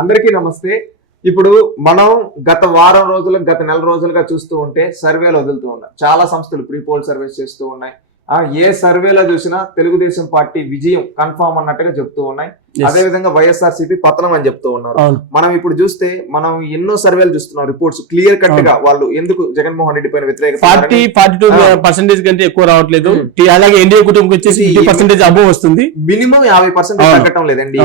అందరికీ నమస్తే. ఇప్పుడు మనం గత వారం రోజులు, గత నెల రోజులుగా చూస్తూ ఉంటే సర్వేలు వదులుతూ ఉన్నాయి. చాలా సంస్థలు ప్రీ పోల్ సర్వేస్ చేస్తూ ఉన్నాయి. ఏ సర్వేలో చూసినా తెలుగుదేశం పార్టీ విజయం కన్ఫామ్ అన్నట్టుగా చెప్తూ ఉన్నాయి. అదే విధంగా వైఎస్ఆర్సీపీ పతనం అని చెప్తూ ఉన్నారు. మనం ఇప్పుడు చూస్తే మనం ఎన్నో సర్వేలు చూస్తున్నాం, రిపోర్ట్స్ క్లియర్ కట్ గా వాళ్ళు ఎందుకు జగన్మోహన్ రెడ్డి పైన వ్యతిరేక 42% కంటే ఎక్కువ రావట్లేదు. అలాగే ఎన్డీఏ కుటుంబం వచ్చేసి 50% అబోవ్ వస్తుంది. మినిమం 50% తగ్గటం లేదండి.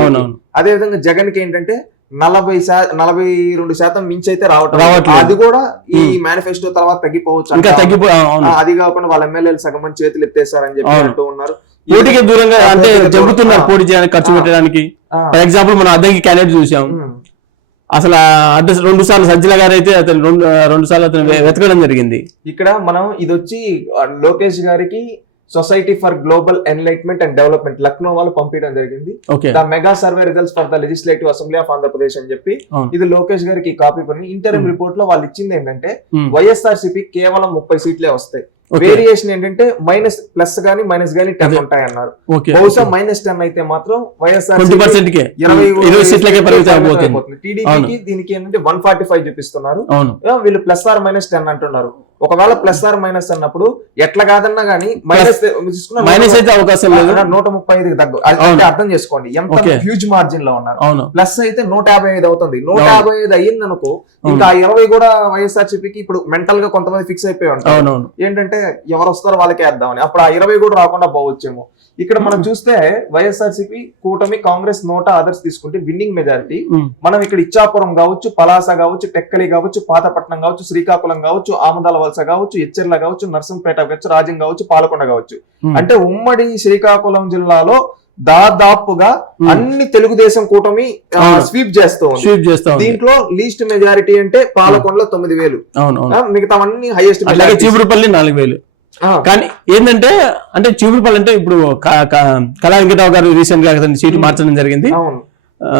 అదే విధంగా జగన్ కి ఏంటంటే 42% మించి అయితే రావటం, అది కూడా ఈ మేనిఫెస్టో తర్వాత తగ్గిపోవచ్చు. అది కాకుండా వాళ్ళ ఎమ్మెల్యేలు సగం మంది చేతులు ఎత్తేసారని చెప్పి అంటూ ఉన్నారు. పోటీకి దూరంగా అంటే జరుగుతున్నారు పోటీ చేయడానికి, ఖర్చు పెట్టడానికి. ఫర్ ఎగ్జాంపుల్ మనం అద్దంకి క్యాండిడేట్ చూసాం. అసలు 2 సార్లు సజ్జల గారు అయితే అతను 2 సార్లు అతను వెతకడం జరిగింది. ఇక్కడ మనం ఇది వచ్చి లోకేష్ గారికి society for global enlightenment and development Lucknow వాళ్ళు పంపించడం జరిగింది. The mega survey results for the legislative assembly of Andhra Pradesh అని చెప్పి ఇది లోకేష్ గారికి కాపీ పని. ఇంటర్మ్ రిపోర్ట్ లో వాళ్ళు ఇచ్చింది ఏంటంటే వైఎస్ఆర్సీపీ కేవలం 30 సీట్లే వస్తాయి. వేరియేషన్ ఏంటంటే మైనస్ ప్లస్ గానీ మైనస్ గానీ 10 ఉంటాయి అన్నారు. బహుశా -10 అయితే మాత్రం వైఎస్ఆర్ 20 సీట్లకే పరిమితం అయిపోతుంది. టీడీపీకి దీనికి ఏంటంటే 145 చూపిస్తున్నారు. వీళ్ళు +/- 10 అంటున్నారు. ఒకవేళ +/- అన్నప్పుడు ఎట్లా కాదన్నా గానీ మైనస్ అయితే అవకాశం లేదు. 135 తగ్గు అంటే అర్థం చేసుకోండి ఎంత హ్యూజ్ మార్జిన్ లో ఉన్నారు. ప్లస్ అయితే 155 అవుతుంది. 155 అయ్యింది అనుకో, ఇంకా 20 కూడా వైఎస్ఆర్సీపీకి ఇప్పుడు మెంటల్ గా కొంతమంది ఫిక్స్ అయిపోయి ఉంటారు ఏంటంటే ఎవరు వస్తారో వాళ్ళకే వేద్దామని. అప్పుడు ఆ 20 కూడా రాకుండా పోవచ్చేమో. ఇక్కడ మనం చూస్తే వైఎస్ఆర్సీపీ కూటమి కాంగ్రెస్ నోటా అదర్స్ తీసుకుంటే విన్నింగ్ మెజారిటీ మనం ఇక్కడ ఇచ్చాపురం కావచ్చు, పలాస కావచ్చు, టెక్కలి కావచ్చు, పాతపట్నం కావచ్చు, శ్రీకాకుళం కావచ్చు, ఆమదాల వలస కావచ్చు, ఎచ్చెర్ల కావచ్చు, నర్సంపేట కావచ్చు, రాజం కావచ్చు, పాలకొండ కావచ్చు. అంటే ఉమ్మడి శ్రీకాకుళం జిల్లాలో దాదాపుగా అన్ని తెలుగుదేశం కూటమి స్వీప్ చేస్తూ ఉంది. దీంట్లో లీస్ట్ మెజారిటీ అంటే పాలకొండలో 9,000, మిగతావన్నీ హైయెస్ట్. చీపురుపల్లి 4,000. కానీ ఏంటంటే అంటే చీపురుపల్లి అంటే ఇప్పుడు కళా వెంకటరావు గారు రీసెంట్ గా సీటు మార్చడం జరిగింది.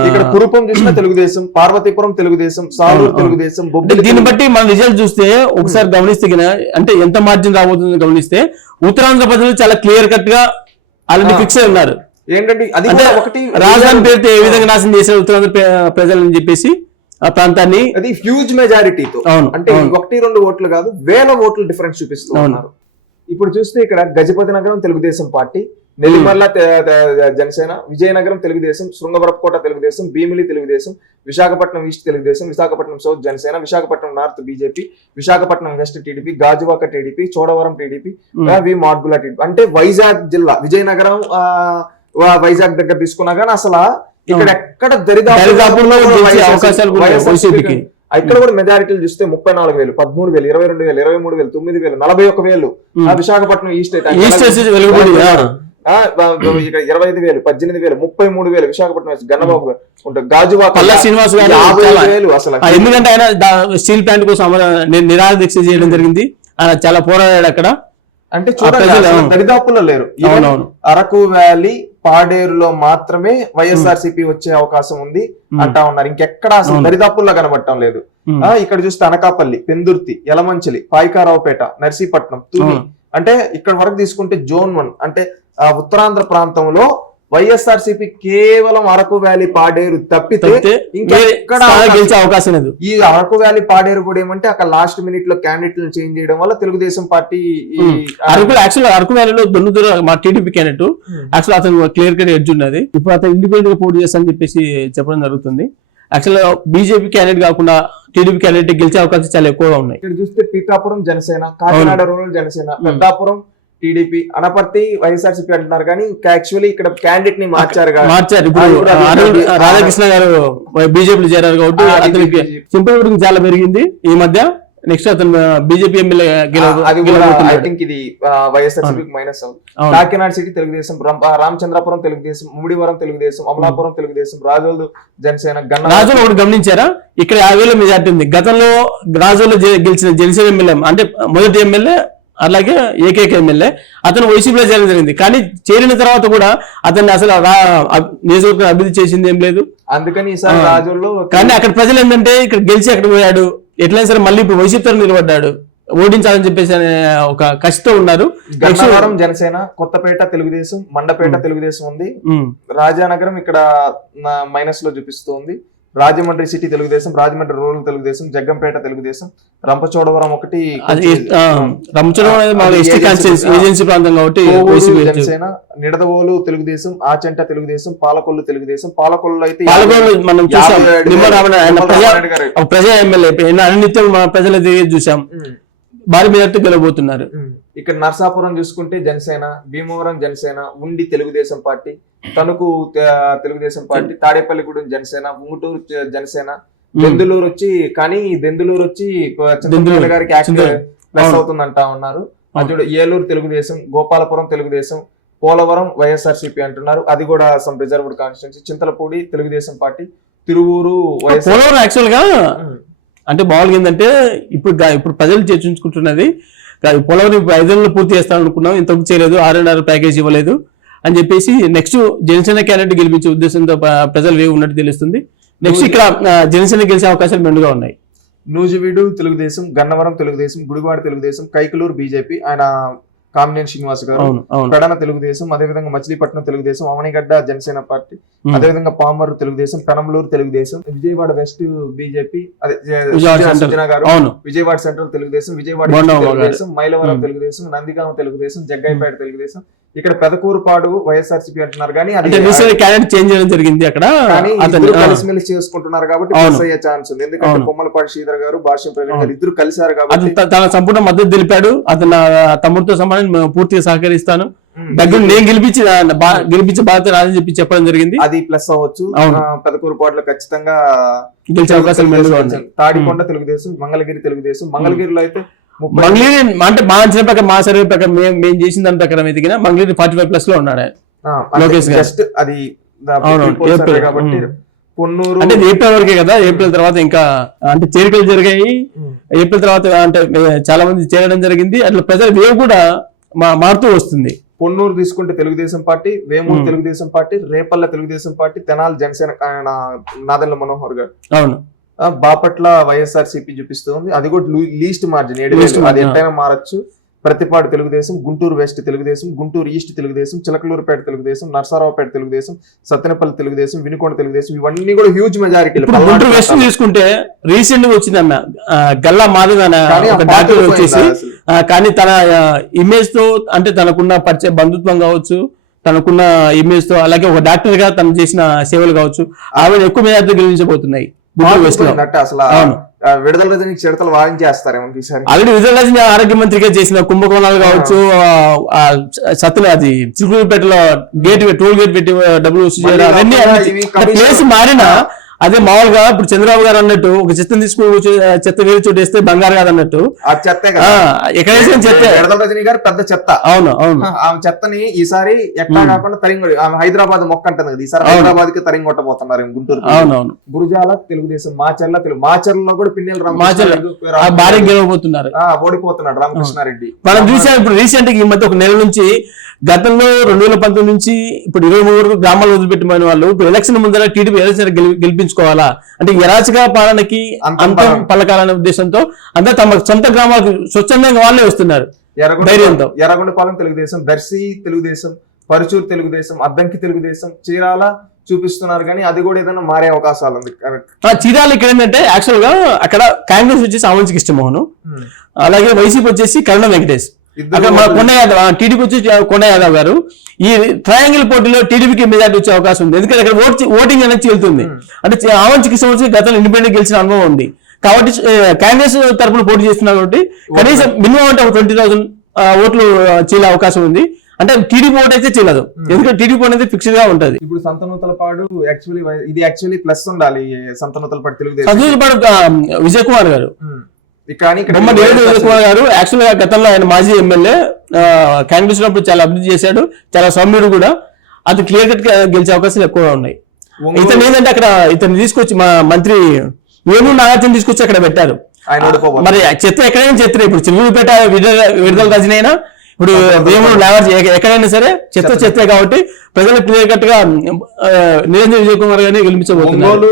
ఇక్కడ కురుపం చూసిన తెలుగుదేశం, పార్వతీపురం తెలుగుదేశం, సాలూరు తెలుగుదేశం. దీన్ని బట్టి మన రిజల్ట్ చూస్తే ఒకసారి గమనిస్తే అంటే ఎంత మార్జిన్ రాబోతుందో గమనిస్తే ఉత్తరాంధ్ర ప్రజలు చాలా క్లియర్ కట్ గా ఆల్రెడీ ఫిక్స్ అయి ఉన్నారు. ఏంటంటే అది ఒకటి రాజధాని పేరుతో ఏ విధంగా నాశనం చేశారు ఉత్తరాంధ్ర ప్రజలని చెప్పేసి ఆ ప్రాంతాన్ని, అది హ్యూజ్ మెజారిటీతో. అంటే 1-2 ఓట్లు కాదు, 1000 ఓట్లు డిఫరెన్స్ చూపిస్తూ ఉన్నారు. ఇప్పుడు చూస్తే ఇక్కడ Gajapathinagaram Telugu Desam party, Nellimarla Janasena, Vizianagaram Telugu Desam, Srungavarapukota Telugu Desam, Bheemili Telugu Desam, Visakhapatnam east Telugu Desam, Visakhapatnam south Janasena, Visakhapatnam north BJP, Visakhapatnam west TDP, Gajuwaka TDP, Chodavaram TDP, మార్గుల టీడీపీ. అంటే వైజాగ్ జిల్లా విజయనగరం వైజాగ్ దగ్గర తీసుకున్నా కానీ అసలు ఇక్కడ ఎక్కడ దరిదాపుల్లో అవకాశాలు. ఇక్కడ కూడా మెజారిటీలు చూస్తే 34,000, 13,000, 22,000, 23,000, 9,000, 41,000. విశాఖపట్నం ఈస్ట్ అయితే 25,000, 18,000, 33,000. విశాఖపట్నం గన్నబాబు ఉంటారు. గాజువాక 50,000. అసలు ఎందుకంటే ఆయన స్టీల్ ప్లాంట్ కోసం నిరాహార దీక్ష చేయడం జరిగింది. ఆయన చాలా పోరాడాడు అక్కడ. అంటే చూడండి దరిదాపుల్లో లేరు. అరకు వ్యాలీ, పాడేరులో మాత్రమే వైఎస్ఆర్సీపీ వచ్చే అవకాశం ఉంది అంటా ఉన్నారు. ఇంకెక్కడ అసలు దరిదాపుల్లో కనబడటం లేదు. ఇక్కడ చూస్తే అనకాపల్లి, పెందుర్తి, యలమంచిలి, పాయికారావుపేట, నర్సీపట్నం, తుని, అంటే ఇక్కడ వరకు తీసుకుంటే జోన్ 1 అంటే ఉత్తరాంధ్ర ప్రాంతంలో వైఎస్ఆర్సీపీ కేవలం అరకు వ్యాలీ, పాడేరు తప్పితే ఇంకెక్కడ గెలిచే అవకాశం లేదు. ఈ అరకు వ్యాలీ, పాడేరు కూడా ఏమంటే అక్కడ లాస్ట్ మినిట్ లో క్యాండిడేట్లను చేంజ్ చేయడం వల్ల తెలుగుదేశం పార్టీ అరకు వ్యాలీలో దొన్నుదూర మా టీడీపీ క్యాండిడేట్ యాక్చువల్ అతను క్లియర్ కట్ ఎడ్జ్ ఉన్నది. ఇప్పుడు అతను ఇండిపెండెంట్ గా పోటీ చేస్తానని చెప్పేసి చెప్పడం జరుగుతుంది. యాక్చువల్ బీజేపీ క్యాండిడేట్ కాకుండా టీడీపీ క్యాండిడేట్ గెలిచే అవకాశం చాలా ఎక్కువగా ఉన్నాయి. ఇక్కడ చూస్తే పీఠాపురం జనసేన, కాకినాడ రూరల్ జనసేన, పెద్దాపురం టీడీపీ, అనపర్తి వైఎస్ఆర్సీపీ అంటున్నారు కానీ యాక్చువల్లీ ఇక్కడ క్యాండిడేట్ ని మార్చారు. ఇప్పుడు రాధాకృష్ణ గారు బీజేపీలో చేరారు కాబట్టి అతనికి సింపుల్ చాలా పెరిగింది ఈ మధ్య. నెక్స్ట్ అతను బీజేపీ ఎమ్మెల్యే ఇది వైఎస్ఆర్సీపీ మైనస్. కాకినాడ సిటీ తెలుగుదేశం, రామచంద్రపురం తెలుగుదేశం, ముమ్మిడివరం తెలుగుదేశం, అమలాపురం తెలుగుదేశం, రాజోలు జనసేన. రాజోలు ఒకటి గమనించారా, ఇక్కడ 50,000 మెజార్టీ ఉంది. గతంలో రాజోలు గెలిచిన జనసేన ఎమ్మెల్యే అంటే మొదటి ఎమ్మెల్యే, అలాగే ఏకైక ఎమ్మెల్యే అతను వైసీపీలో చేరడం జరిగింది. కానీ చేరిన తర్వాత కూడా అతన్ని అసలు నియోజకవర్గం అభివృద్ధి చేసింది ఏం లేదు. అందుకని ఈసారి రాజోల్లో కానీ అక్కడ ప్రజలు ఏంటంటే ఇక్కడ గెలిచి అక్కడ పోయాడు, ఎట్లయినా సరే మళ్ళీ ఇప్పుడు వైసీపీతో నిలబడ్డాడు, ఓడించాలని చెప్పేసి ఒక కసితో ఉన్నారు. గన్నవరం జనసేన, కొత్తపేట తెలుగుదేశం, మండపేట తెలుగుదేశం ఉంది. రాజానగరం ఇక్కడ మైనస్ లో చూపిస్తుంది. రాజమండ్రి సిటీ తెలుగుదేశం, రాజమండ్రి రూరల్ తెలుగుదేశం, జగ్గంపేట తెలుగుదేశం, రంపచోడవరం ఒకటి ఏజెన్సీ ప్రాంతం కాబట్టి జనసేన, నిడదవోలు తెలుగుదేశం, ఆచంట తెలుగుదేశం, పాలకొల్లు తెలుగుదేశం. పాలకొల్లు అయితే మనం చూసాం ప్రజా ఎమ్మెల్యే నిత్యం ప్రజల చూసాం భారీ మెజార్టీ గెలవబోతున్నారు. ఇక్కడ నర్సాపురం చూసుకుంటే జనసేన, భీమవరం జనసేన, ఉండి తెలుగుదేశం పార్టీ, తణుకు తెలుగుదేశం పార్టీ, తాడేపల్లిగూడెం జనసేన, ఉంగుటూరు జనసేన, దెందులూరు వచ్చి చంద్రబాబు గారికి ప్లస్ అవుతుందంటా ఉన్నారు. అటు ఏలూరు తెలుగుదేశం, గోపాలపురం తెలుగుదేశం, పోలవరం వైఎస్ఆర్సీపీ అంటున్నారు, అది కూడా some reserved constituency. Chintalapudi Telugu Desam party, Tiruvuru Polavaram actual గా అంటే మామూలుగా ఏంటంటే ఇప్పుడు ప్రజలు చర్చించుకుంటున్నది పోలవరం 5 ఏళ్ళు పూర్తి చేస్తాననుకున్నాం, ఇంతకు చేయలేదు, 6.5 ప్యాకేజ్ ఇవ్వలేదు అని చెప్పేసి నెక్స్ట్ జనసేన క్యాండిడేట్ గెలిపించే ఉద్దేశంతో ప్రజలు వేవ్ ఉన్నట్టు తెలుస్తుంది. నెక్స్ట్ ఇక్కడ జనసేన గెలిచే అవకాశాలు మెండుగా ఉన్నాయి. నూజివీడు తెలుగుదేశం, గన్నవరం తెలుగుదేశం, గుడివాడ తెలుగుదేశం, కైకలూరు బీజేపీ ఆయన కామినేని శ్రీనివాస్ గారు, కడన తెలుగుదేశం, అదేవిధంగా మచిలీపట్నం తెలుగుదేశం, అవనిగడ్డ జనసేన పార్టీ, అదేవిధంగా Pamarru Telugudesam, Penamaluru Telugudesam, Vijayawada west BJP, Vijayawada central Telugudesam, Vijayawada Telugudesam, Mylavaram Telugudesam, Nandigama Telugudesam, Jaggayyapeta Telugudesam. ఇక్కడ పెదకూరుపాడు వైఎస్ఆర్సీపీ అంటున్నారు కానీ అది చేంజ్ చేయడం జరిగింది. అక్కడ కలిసిమెలిసి చేసుకుంటున్నారు కాబట్టి ప్లస్ అయ్యే ఛాన్స్ ఉంది. ఎందుకంటే కొమ్మలపాటి శ్రీధర్ గారు, భాష్యం ప్రవీణ్ గారు ఇద్దరు కలిశారు కాబట్టి తన సంపూర్ణ మద్దతు తెలిపాడు. అతను తమ్ముడితో సమానం పూర్తిగా సహకరిస్తాను, దగ్గర నేను గెలిపించే బాధ్యత రాదని చెప్పి చెప్పడం జరిగింది. అది ప్లస్ అవ్వచ్చు. పెదకూరుపాడులో ఖచ్చితంగా గెలిచే అవకాశం. తాడికొండ తెలుగుదేశం, మంగళగిరి తెలుగుదేశం. మంగళగిరిలో అయితే మంగళగిరి అంటే మా అంచనా ప్రకారం, మా సర్వే ప్రకారం మేము చేసిన దాని ప్రకారం ఎదిగిన మంగళగిరి 45+ లో ఉన్నాడు లోకేష్ గారు. అది కాబట్టి పొన్నూరు అంటే ఏప్రిల్ వరకే కదా, ఏప్రిల్ తర్వాత ఇంకా అంటే చేరికలు జరిగాయి. ఏప్రిల్ తర్వాత అంటే చాలా మంది చేరడం జరిగింది. అట్లా ప్రజల వేవ్ కూడా మారుతూ వస్తుంది. పొన్నూరు తీసుకుంటే Telugu Desam party, Vemuru Telugu Desam party, Repalle Telugu Desam party, Tenali Janasena Nadendla Manohar గారు, అవును, బాపట్ల వైఎస్ఆర్సీపీ చూపిస్తుంది. అది కూడా లీస్ట్ మార్జిన్ 7,000, అది ఎంతైనా మారచ్చు. ప్రతిపాడు తెలుగుదేశం, గుంటూరు వెస్ట్ తెలుగుదేశం, గుంటూరు ఈస్ట్ తెలుగుదేశం, చిలకలూరుపేట తెలుగుదేశం, నర్సారావుపేట తెలుగుదేసం, సత్తెనపల్లి తెలుగుదేశం, వినుకొండ తెలుగుదేశం, ఇవన్నీ కూడా హ్యూజ్ మెజారిటీ. గుంటూరు వెస్ట్ తీసుకుంటే రీసెంట్ గా వచ్చిందన్న గల్లా మాధవ్ డాక్టర్ వచ్చేసి, కానీ తన ఇమేజ్ తో అంటే తనకున్న పరిచయ బంధుత్వం కావచ్చు, తనకున్న ఇమేజ్ తో, అలాగే ఒక డాక్టర్ గా తను చేసిన సేవలు కావచ్చు, ఆవిడ ఎక్కువ మెజారిటీ గెలిపించబోతున్నాయి. విడుదల రజనీకి చిడతలు వాయించేస్తారేమో ఈసారి. ఆల్రెడీ విడుదల రజనీ ఆరోగ్య మంత్రిగా చేసిన కుంభకోణాలు కావచ్చు, సత్తులు అది చిలుకూరుపేటలో టోల్ గేట్ పెట్టి డబ్బులు వసూలు చేయడం, అవన్నీ ప్లేస్ మారినా అదే మామూలుగా ఇప్పుడు చంద్రబాబు గారు అన్నట్టు ఒక చెత్తను తీసుకుని చెత్త వేరు చోటు వేస్తే బంగారు కాదన్నట్టు ఎక్కడ విడుదల రజనీ గారు పెద్ద చెత్త. అవును అవును, ఆమె చెత్తని ఈసారి ఎక్కడ కాకుండా తరింగొడి, ఆమె హైదరాబాద్ మొక్క అంటుంది కదా, ఈసారి హైదరాబాద్ కి తరింగ్ కొట్టబోతున్నారు గుంటూరు. అవునవును, గురుజాల తెలుగుదేశం, మాచర్లలో కూడా పిన్నెల భారీ గెలవబోతున్నారు, ఓడిపోతున్నాడు రామకృష్ణారెడ్డి. మనం చూసాం ఇప్పుడు రీసెంట్ గా ఈ మధ్య ఒక నెల నుంచి, గతంలో 2019 నుంచి ఇప్పుడు 23 గ్రామాలు వదిలిపెట్టిన వాళ్ళు ఇప్పుడు ఎలక్షన్ ముందర టీడీపీ ఎలక్షన్ గెలిపించుకోవాలా అంటే ఎరాచక పాలనకి అంతం పలకాలనే ఉద్దేశంతో అందరూ తమ సొంత గ్రామాలకు స్వచ్ఛందంగా వాళ్ళే వస్తున్నారు ధైర్యంతో. ఎర్రగొండపాలెం తెలుగుదేశం, దర్శి తెలుగుదేశం, పరుచూరు తెలుగుదేశం, అద్దంకి తెలుగుదేశం, చీరాల చూపిస్తున్నారు కానీ అది కూడా ఏదైనా మారే అవకాశాలు ఉంది. చీరాల ఇక్కడ ఏంటంటే యాక్చువల్ గా అక్కడ కాంగ్రెస్ వచ్చేసి ఆవంచి కృష్ణమోహన్, అలాగే వైసీపీ వచ్చేసి కరుణ వెంకటేష్, కొండ యాదవ్, టీడీపీ వచ్చి కొండ యాదవ్ గారు. ఈ ట్రయాంగిల్ పోటీలో టీడీపీకి మెజార్టీ వచ్చే అవకాశం ఉంది, ఎందుకంటే అక్కడ ఓటింగ్ అనేది వెళ్తుంది. అంటే ఆవంచి కృష్ణ వచ్చి గతంలో ఇండిపెండెంట్ గెలిచిన అనుభవం ఉంది కాబట్టి కాంగ్రెస్ తరఫున పోటీ చేస్తున్నారు కాబట్టి కనీసం మినిమం అంటే 20,000 ఓట్లు చీలే అవకాశం ఉంది. అంటే టీడీపీ ఓటు అయితే చేయలేదు, ఎందుకంటే టీడీపీ అనేది ఫిక్స్డ్ గా ఉంటది. ఇప్పుడు సంతనూతలపాడు ఇది ప్లస్ ఉండాలి. సంతనూతలపాడు తెలుగుదేశం, సంతనూతలపాడు విజయ్ కుమార్ గారు, విజయ్ కుమార్ గారు యాక్చువల్ గా గతంలో ఆయన మాజీ ఎమ్మెల్యే, కాంగ్రెస్ ఉన్నప్పుడు చాలా అభివృద్ధి చేశాడు, చాలా సౌమ్యుడు కూడా. అది క్లియర్ కట్ గా గెలిచే అవకాశాలు ఎక్కువగా ఉన్నాయి. ఇతను ఏంటంటే అక్కడ ఇతను తీసుకొచ్చి మా మంత్రి వేమూరు నాగార్జున తీసుకొచ్చి అక్కడ పెట్టారు. మరి చెత్త ఎక్కడైనా చెత్త, ఇప్పుడు చిలుగుపేట విడుదల రజనీ అయినా ఇప్పుడు వేమూరు నాగార్జున ఎక్కడైనా సరే చెత్తే కాబట్టి ప్రజలు క్లియర్ కట్ గా నిరంజన్ విజయ్ కుమార్ గారిని గెలిపించబోతున్నారు.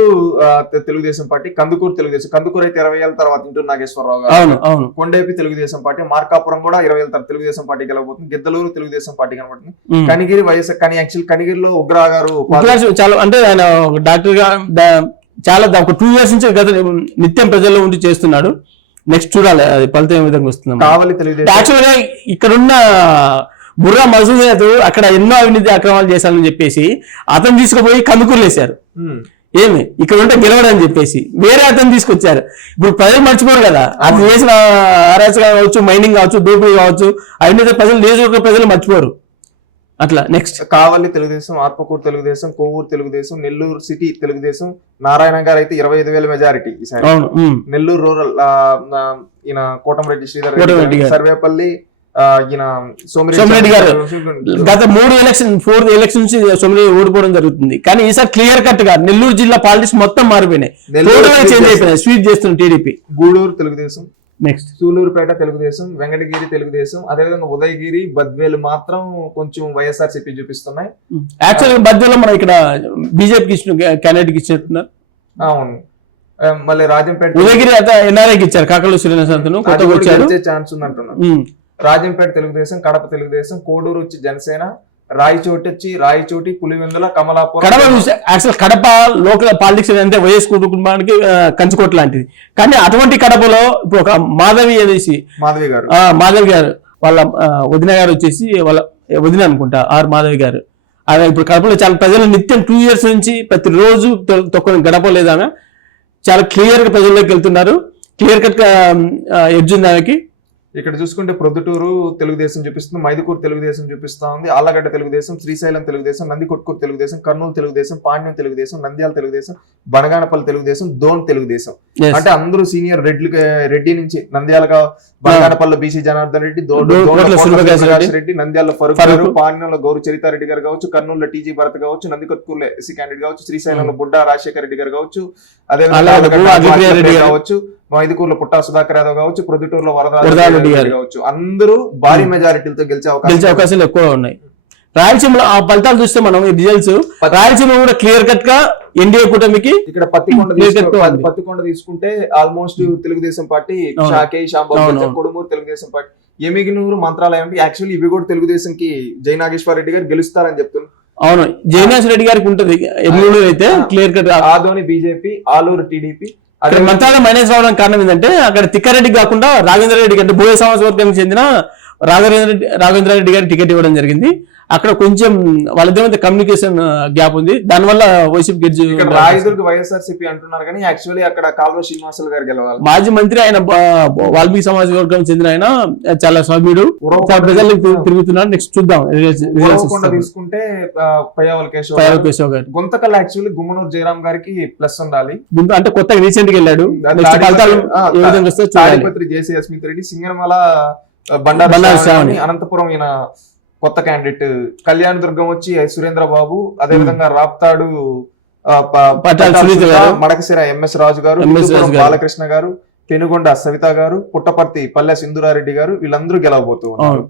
తెలుగుదేశం పార్టీ, కందుకూరు తెలుగుదేశం, కందుకూరు అయితే 20 ఏళ్ళ తర్వాత ఇంటూరు నాగేశ్వరరావు గారు, అవును అవును, కొండేపి తెలుగుదేశం పార్టీ, మార్కాపురం కూడా 20 ఏళ్ళ తర్వాత తెలుగుదేశం పార్టీ గెలవబోతుంది, గిద్దలూరు తెలుగుదేశం పార్టీ కనబడుతుంది, కనిగిరి వైఎస్ఆర్. కానీ యాక్చువల్ కనిగిరిలో ఉగ్రా గారు చాలా అంటే ఆయన డాక్టర్ గా చాలా ఒక 2 years నుంచి గత నిత్యం ప్రజల్లో ఉండి చేస్తున్నాడు. నెక్స్ట్ చూడాలి అది ఫలితం ఏ విధంగా వస్తుంది. కావాలి తెలుగుదేశం యాక్చువల్ గా ఇక్కడున్న బుర్రా మసూద్ అక్కడ ఎన్నో అవినీతి అక్రమాలు చేశారని చెప్పేసి అతను తీసుకుపోయి కందుకూరు వేశారు. ఏమి ఇక్కడ ఉంటే గెలవడని చెప్పేసి వేరే అతను తీసుకొచ్చారు. ఇప్పుడు ప్రజలు మర్చిపోరు కదా, అతను చేసిన అరాచక కావచ్చు, మైనింగ్ కావచ్చు, దోపిడీ కావచ్చు, అవినీతి ప్రజలు నియోజకవర్గ ప్రజలు మర్చిపోరు. అట్లా నెక్స్ట్ కావలి తెలుగుదేశం, ఆత్మకూరు తెలుగుదేశం, కోవూరు తెలుగుదేశం, నెల్లూరు సిటీ తెలుగుదేశం. నారాయణ గారు అయితే 25,000 మెజారిటీ ఈసారి. నెల్లూరు రూరల్ ఈయన కోటమిరెడ్డి శ్రీధర్ రెడ్డి, సర్వేపల్లి ఈయన సోమిరెడ్డి గారు. గత 4 ఎలక్షన్స్ సోమిరెడ్డి ఓడిపోవడం జరుగుతుంది. కానీ ఈసారి క్లియర్ కట్ గా నెల్లూరు జిల్లా పాలిటిక్స్ మొత్తం మారిపోయినాయి, చేంజ్ అయిపోయినాయి. స్వీట్ చేస్తున్న టీడీపీ. గూడూరు తెలుగుదేశం, నెక్స్ట్ సూలూరుపేట తెలుగుదేశం, వెంకటగిరి తెలుగుదేశం, అదేవిధంగా ఉదయగిరి, బద్వేలు మాత్రం కొంచెం వైఎస్ఆర్సీపీ చూపిస్తున్నాయి. యాక్చువల్ బద్వేలో మనం ఇక్కడ బీజేపీకి ఇచ్చిన క్యాండిడేట్ ఇచ్చినట్టున్నారు. అవును. మళ్ళీ రాజంపేట, ఉదయగిరి ఎన్ఆర్ఐకి ఇచ్చారు, కాకలు శ్రీనివాసంతను కొత్తగా వచ్చారు, ఛాన్స్ ఉందంటున్నారు. రాజంపేట తెలుగుదేశం, కడప తెలుగుదేశం, కోడూరు వచ్చి జనసేన, రాయచోటి పులివెందుల, కమలాపురం. కడప లోకల్ పాలిటిక్స్ అంటే వైఎస్ కుటుంబానికి కంచుకోట లాంటిది. కానీ అటువంటి కడపలో ఇప్పుడు ఒక మాధవి గారు వాళ్ళ వదిన గారు వచ్చేసి వాళ్ళ వదిన అనుకుంటా మాధవి గారు. ఆమె ఇప్పుడు కడపలో చాలా ప్రజలు నిత్యం 2 years నుంచి ప్రతిరోజు తొక్కని గడప లేదా చాలా క్లియర్ గా ప్రజల్లోకి వెళ్తున్నారు. క్లియర్ కట్ గా ఎడ్జ్ ఉంది ఆమెకి. ఇక్కడ చూసుకుంటే ప్రొద్దుటూరు తెలుగుదేశం చూపిస్తుంది, మైదుకూరు తెలుగుదేశం చూపిస్తా ఉంది, ఆళ్లగడ్డ తెలుగుదేశం, శ్రీశైలం తెలుగుదేశం, నందికొట్కూరు తెలుగుదేశం, కర్నూలు తెలుగుదేశం, పాండ్యం తెలుగుదేశం, నంద్యాల తెలుగుదేశం, బనగానపల్లి తెలుగుదేశం, దోన్ తెలుగుదేశం. అంటే అందరూ సీనియర్ రెడ్డి నుంచి నంద్యాలగా బనగానపల్లి బీసీ జనార్దన్ రెడ్డి, రెడ్డి, నంద్యాల ఫరూక్ గారు, పాండ్యంలో గౌరు చరితారెడ్డి గారు కావచ్చు, కర్నూలులో టీజీ భరత్ కావచ్చు, నందికొట్కూరులో ఎస్సీ క్యాండిడేట్ కావచ్చు, శ్రీశైలంలో బుడ్డా రాజశేఖర రెడ్డి గారు కావచ్చు, అదేవిధంగా కావచ్చు, మైదుకూరులో పుట్టా సుధాకర్ యాదవ్ కావచ్చు, ప్రొద్దుటూరులో వరదరాజరెడ్డి కావచ్చు, అందరూ భారీ మెజారిటీలతో గెలిచే అవకాశాలు ఎక్కువ ఉన్నాయి. రాయలసీమలో ఆ ఫలితాలు చూస్తే మనం ఈ రిజల్ట్స్ రాయలసీమ కూడా క్లియర్ కట్ గా ఎన్డీఏ కూటమికి. ఇక్కడ పత్తికొండ తీసుకుంటే almost Telugu Desam party, Kodumur Telugu Desam party, Yemmiganur, Mantralayam. Actually ఇవి కూడా తెలుగుదేశం కి జై నాగేశ్వర రెడ్డి గారు గెలుస్తారని చెప్తున్నారు. అవును, జయనాథ్ రెడ్డి గారికి ఉంటుంది. ఎమ్మెల్యే అయితే clear cut. Adoni BJP, Aluru TDP. అక్కడ మంత్రాలయ మైనస్ రావడానికి కారణం ఏంటంటే అక్కడ తిక్కారెడ్డి కాకుండా రాఘవేంద్ర రెడ్డి అంటే బోయ సమాజ వర్గానికి చెందిన రాఘవేంద్ర రెడ్డి గారికి టికెట్ ఇవ్వడం జరిగింది. అక్కడ కొంచెం వాళ్ళిద్దరి మధ్య కమ్యూనికేషన్ గ్యాప్ ఉంది, దానివల్ల వైసీపీ గెలిచి. రాయదుర్గ వైఎస్ఆర్సీపీ అంటున్నారు కానీ యాక్చువల్లీ అక్కడ కాల్వ శ్రీనివాసులు గారు గెలవాలి. మాజీ మంత్రి ఆయన వాల్మీకి సమాజ వర్గానికి చెందిన ఆయన చాలా సభ్యుడు, ప్రజలకు తిరుగుతున్నాడు. నెక్స్ట్ చూద్దాం. తీసుకుంటే పయ్యావల కేశవ్ గారు. గుంతకల్ యాక్చువల్లీ గుమ్మనూరు జయరాం గారికి ప్లస్ ఉండాలి. అంటే కొత్తగా రీసెంట్ గా వెళ్ళాడు. తాడిపత్రి జేసీ అస్మిత్ రెడ్డి, సింగనమల బండారు, అనంతపురం ఈయన కొత్త క్యాండిడేట్, కళ్యాణ దుర్గం వచ్చి సురేంద్ర బాబు, అదే విధంగా రాప్తాడు మడకసిర ఎంఎస్ రాజు గారు, బాలకృష్ణ గారు, పెనుగొండ సవిత గారు, పుట్టపర్తి పల్లె సింధురారెడ్డి గారు, వీళ్ళందరూ గెలవబోతున్నారు.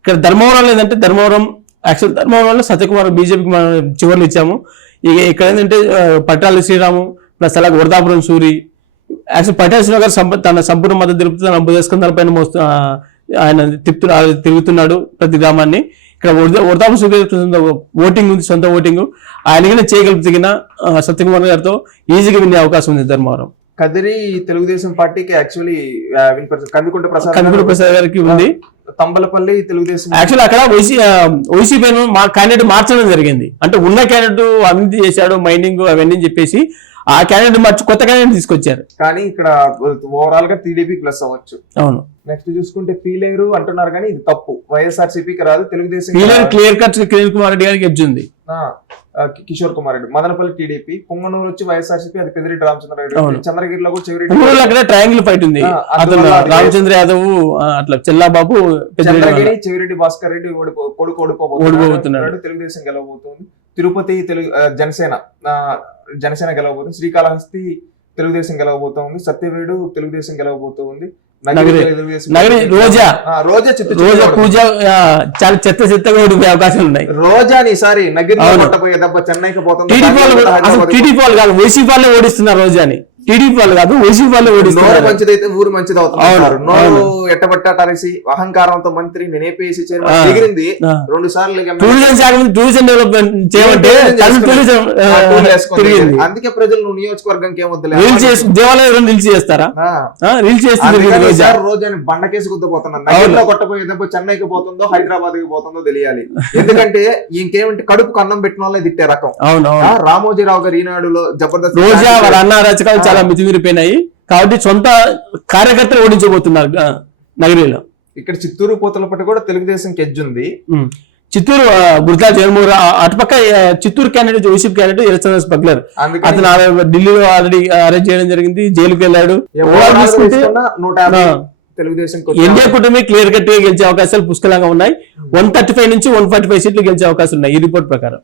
ఇక్కడ ధర్మవరం లేదంటే ధర్మవరంలో సత్యకుమార్ బీజేపీకి మనం చివర్లు ఇచ్చాము. ఇక ఇక్కడ ఏంటంటే పట్టాల శ్రీరాము ప్లస్ అలాగే వరదాపురం సూరి. యాక్చువల్ పట్టాల శ్రీరామ్ గారు తన సంపూర్ణ మద్దతు తెలుపుతూ తన బుధస్కంధాల పైన ఆయన తిరుగుతున్నాడు ప్రతి గ్రామాన్ని. ఇక్కడ వరదాపురం సూరి ఓటింగ్ ఉంది, సొంత ఓటింగ్. ఆయన చేయగలిగిన సత్యకుమార్ గారితో ఈజీగా వినే అవకాశం ఉంది ధర్మవరం. కదిరి తెలుగుదేశం పార్టీకి యాక్చువల్లీ కందుకుంట ప్రసాద్ గారికి ఉంది. తంబలపల్లి తెలుగుదేశం. యాక్చువల్లీ అక్కడ వైసీపీ క్యాండిడేట్ మార్చడం జరిగింది. అంటే ఉన్న క్యాండిడేట్ అవినీతి చేశాడు, మైనింగ్ అవన్నీ చెప్పేసి ఆ క్యాండిడేట్ మార్చి కొత్త క్యాండిడేట్ తీసుకొచ్చారు. కానీ ఇక్కడ ఓవరాల్ గా టీడీపీ ప్లస్ అవ్వచ్చు. అవును. నెక్స్ట్ చూసుకుంటే పీలేరు అంటున్నారు కానీ ఇది తప్పు, వైఎస్ఆర్సీపీకి రాదు, తెలుగుదేశం క్లియర్ కట్ కిరణ్ కుమార్ రెడ్డి గారికి ఎడ్జుంది. కిషోర్ కుమార్ రెడ్డి, మదనపల్లి టీడీపీ, పొంగనూరు వచ్చి వైఎస్ఆర్సీపీ, అది పెద్దిరెడ్డి రామచంద్ర రెడ్డి, చంద్రగిరిలో కూడా చెవిరెడ్డి ట్రయాంగిల్ ఫైట్ ఉంది. రామచంద్ర యాదవ్ అట్లా చెల్లాబాబు, చంద్రగిరి చెవిరెడ్డి భాస్కర్ రెడ్డి ఓడిపోతున్నాడు, తెలుగుదేశం గెలవబోతుంది. తిరుపతి జనసేన గెలవబోతుంది. శ్రీకాళహస్తి తెలుగుదేశం గెలవబోతోంది. సత్యవేడు తెలుగుదేశం గెలవబోతోంది. రోజా పూజ చాలా చెత్తగా ఓడిపోయే అవకాశాలు ఉన్నాయి. రోజాని ఈసారి నగిరి దెబ్బ చెన్నైకి పోతుంది. టీడీపీ వాళ్ళు కాదు, వైసీపీ వాళ్ళే ఓడిస్తున్నారు రోజాని. టీడీపీ వాళ్ళు కాదు వైసీపీ వాళ్ళు నోరు ఓడిస్తున్నారు. మంచిదైతే ఊరు మంచిది అవుతున్నారు. నోరు ఎట్టబట్టాటరిసి అహంకారంతో మంత్రి నేను ఏపీఎస్సీ చైర్మన్ ఎగిరింది 2 సార్లు టూరిజం శాఖ మీద టూరిజం డెవలప్మెంట్ చేయమంటే టూరిజం తిరిగింది. అందుకే ప్రజలు నువ్వు నియోజకవర్గంకి ఏమొద్దులే రీల్ చేసి దేవాలయం రీల్ చేస్తారా? రీల్ చేస్తే రోజు అని బండకేసి గుద్దపోతున్నారు. నగరంలో కొట్టపోయేటప్పుడు చెన్నైకి పోతుందో హైదరాబాద్ కి పోతుందో తెలియాలి. ఎందుకంటే ఇంకేమంటే కడుపు అన్నం పెట్టిన వాళ్ళే తిట్టే రకం. రామోజీరావు గారు ఈనాడులో జబర్దస్త్ రోజా వాళ్ళ అన్న రచకాలు చాలా మితిమీరిపోయినాయి కాబట్టి సొంత కార్యకర్తలు ఓడించబోతున్నారు నగరిలో. ఇక్కడ చిత్తూరు పూతలపట్టి కూడా తెలుగుదేశం కెజ్ ఉంది. చిత్తూరు గుర్తా జగన్మోహన్ అటుపక్క Chittoor candidate YCP candidate election smuggler అతను ఢిల్లీలో ఆల్రెడీ అరెస్ట్ చేయడం జరిగింది, జైలుకి వెళ్ళాడు. తెలుగుదేశం ఎన్డీఏ కూటమి క్లియర్ కట్ గా గెలిచే అవకాశాలు పుష్కలంగా ఉన్నాయి. 135 నుంచి 145 సీట్లు గెలిచే అవకాశం ఉన్నాయి ఈ రిపోర్ట్ ప్రకారం.